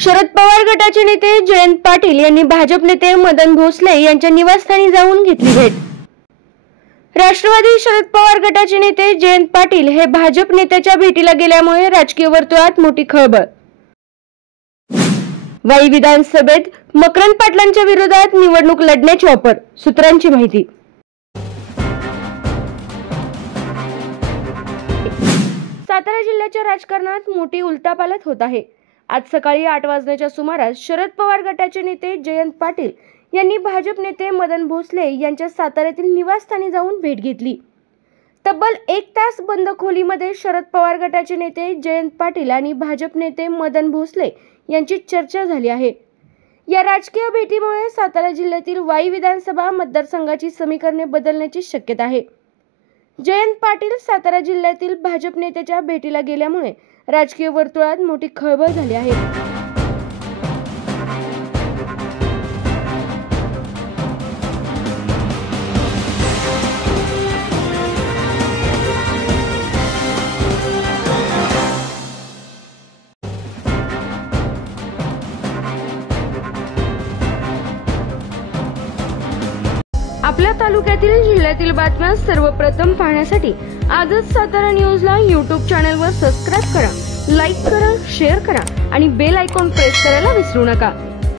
शरद पवार गटाचे नेते जयंत पाटील यांनी भाजप नेते मदन भोसले यांच्या निवासस्थानी जाऊन घेतली भेट। राष्ट्रवादी शरद पवार गटाचे नेते जयंत पाटील हे भाजप नेत्याच्या भेटीला गेल्यामुळे राजकीय वर्तुळात मोठी खळबळ। वाई विधानसभेत मकरंद पाटलांच्या विरोधात निवडणूक लढण्याची ऑफर, सूत्रांची माहिती। सातारा जिल्ह्याच्या राजकारणात मोठी उलथापालथ होत आहे। आज सकाळी 8 वाजण्याच्या सुमारास शरद पवार गटाचे नेते जयंत पाटील यांनी भाजप नेते मदन भोसले यांच्या साताऱ्यातील निवासस्थानी जाऊन भेट घेतली। तब्बल 1 तास बंद खोलीमध्ये शरद पवार गटाचे नेते जयंत पाटील आणि भाजप नेते मदन भोसले यांची चर्चा झाली आहे। या राजकीय भेटीमुळे सातारा जिल्ह्यातील वाई विधानसभा मतदारसंघाची समीकरणे बदलण्याची शक्यता आहे। जयंत पाटील सातारा जिल्ह्यातील भाजप नेत्याच्या भेटीला गेल्यामुळे राजकीय वर्तुळात मोठी खळबळ झाली आहे। आपल्या तालुक्यातील जिल्ह्यातील बातम्या सर्वप्रथम पाहण्यासाठी आजच सातारा न्यूजला YouTube चॅनलवर सबस्क्राइब करा, लाईक करा, शेअर करा आणि बेल आयकॉन प्रेस करायला विसरू नका।